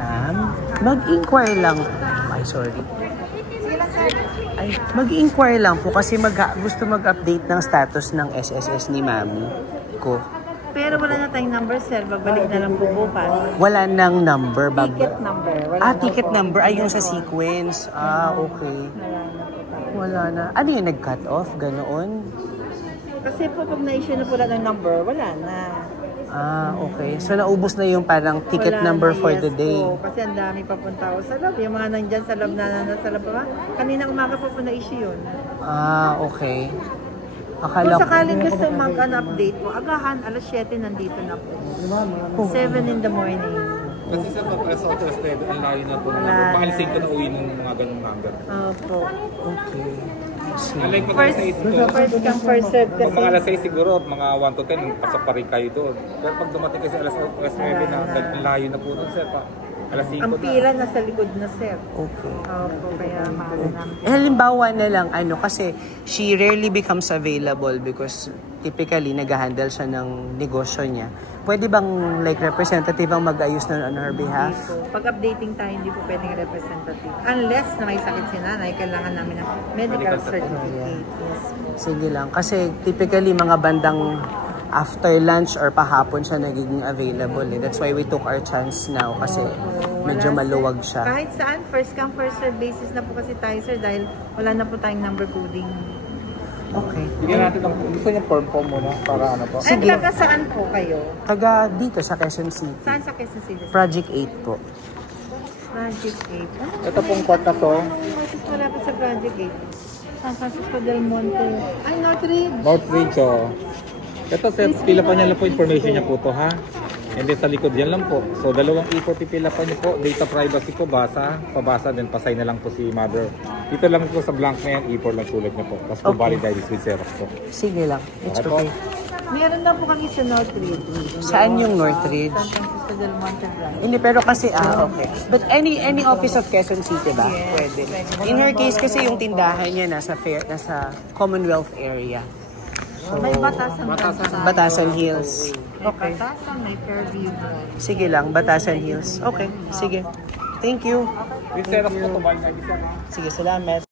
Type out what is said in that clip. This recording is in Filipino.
Ma'am, mag-inquire lang. Ay, sorry. Ay, mag-inquire lang po kasi gusto mag-update ng status ng SSS ni Mami ko. Pero wala na tayong number, sir. Babalik na lang po bukas. Wala nang number. Ticket number. Ticket number. Ay, yung sa sequence. Okay. Wala na. Ano yung nag-cut off? Ganoon? Kasi po pag na-issue na po lang ng number, wala na. Okay. So, naubos na yung parang ticket number for the day. Po, kasi ang dami papunta ako sa lab. Yung mga nandyan sa lab na nasa lab pa. Kanina umaga pa po na-issue yun. Okay. Kung sakaling gusto mag-update po, agahan, alas 7 nandito na po. 7 in the morning. Kasi sa pag-alas 8, ang layo na po. Paalisin ko na uwi ng mga ganong number. Opo. Okay. Unlike pag alas 6 po. First come, first serve kasi. Pag mga alas 6 siguro, mga 1 to 10, pasok pa rin kayo doon. Pero pag dumating kasi alas 9 na, ang layo na po doon, sir. Alas 5 ang pila nasa likod na, sir. Okay. Opo, kaya mahal namin. Halimbawa na lang, kasi she rarely becomes available because typically nag-handle siya ng negosyo niya. Pwede bang like representative ang mag-ayos na on her behalf? Pag updating tayo, hindi po pwedeng representative. Unless na may sakit si nanay, kailangan namin ng medical certificate. Yes. Sige lang. Kasi typically mga bandang after lunch or pahapon siya nagiging available. That's why we took our chance now kasi medyo maluwag siya. Kahit saan, first come, first serve basis na po kasi tayo, sir, dahil wala na po tayong number coding. Okay. Bigyan natin gusto niya form muna para ano po. Sige. Taga saan po kayo? Taga dito sa Quezon City. Saan sa Quezon City? Project 8 po. Project 8. Ito pong court na to. Wala pa sa Project 8. San Francisco del Monte. Ay, Northridge. Northridge, Ito, sir, pila pa niya lang po information niya po to, ha? And then sa likod yan lang po. So, dalawang E4 pipila pa niyo po. Data privacy po, pabasa, then pasay na lang po si mother. Dito lang po sa blank na yan, E4 lang sulat niya po. Tapos po valid ID with Xerox po. Sige lang. It's okay. Meron lang po kami sa Northridge. Saan yung Northridge? San Francisco del Monte branch. Hindi, pero kasi, okay. But any office of Quezon City ba? Yes, Pwede. In her case kasi yung tindahan niya nasa Commonwealth area. So, May Batasan. Batasan Hills. Okay. Batasan, may Fairview. Sige lang, Batasan Hills. Okay, sige. Thank you. With Xerox po, tumaling ID, sir. Sige, salamat.